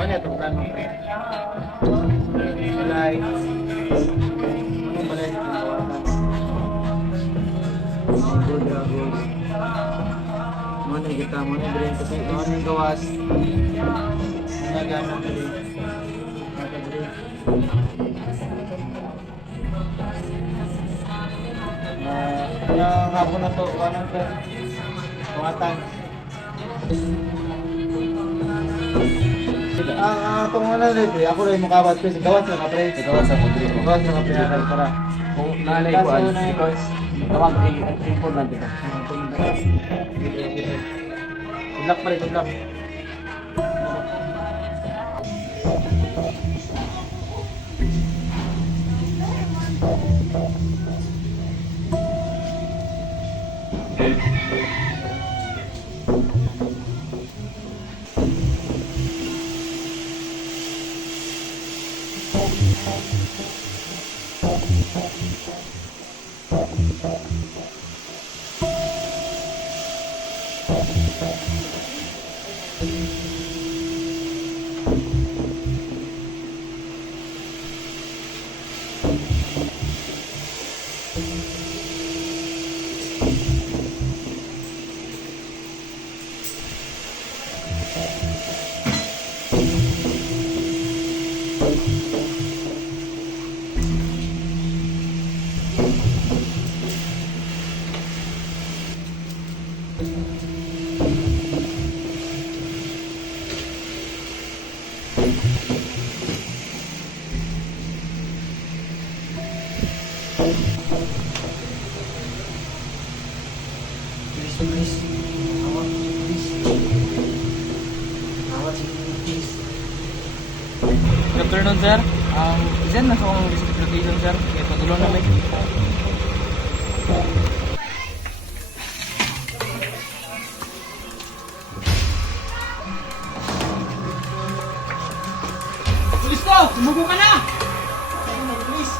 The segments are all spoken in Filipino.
Ano itong plano? Balay. Ano balay sa kawasan? Good dragons. Ano kita, ano brain kasi, ano yung gawas. Ano gana ka rin. Ang hapon na to, anong to? Pangatan. Itong ano rin, ako rin makabat ko sa gawas na kapre. Sa gawas na kapre. Gawas na kapre. Para. Kung nalay ko, because tawag important ito. Good luck pa rin, good luck. Good afternoon, sir. Isan na sa akong visit location, sir. Kaya patuloy namin. Bilis ko! Sumubo ka na! Bilis!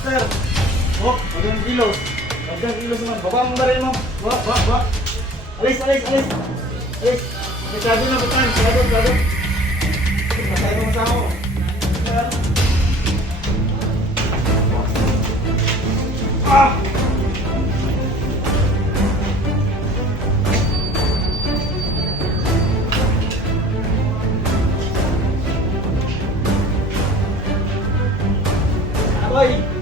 Sir! Oh, magandang kilos. Magandang kilos naman. Baba mo baril mo. Baba. Alis. Alis. Masyado na butan. Masyado. Masyado masama mo. Ah! Aboy!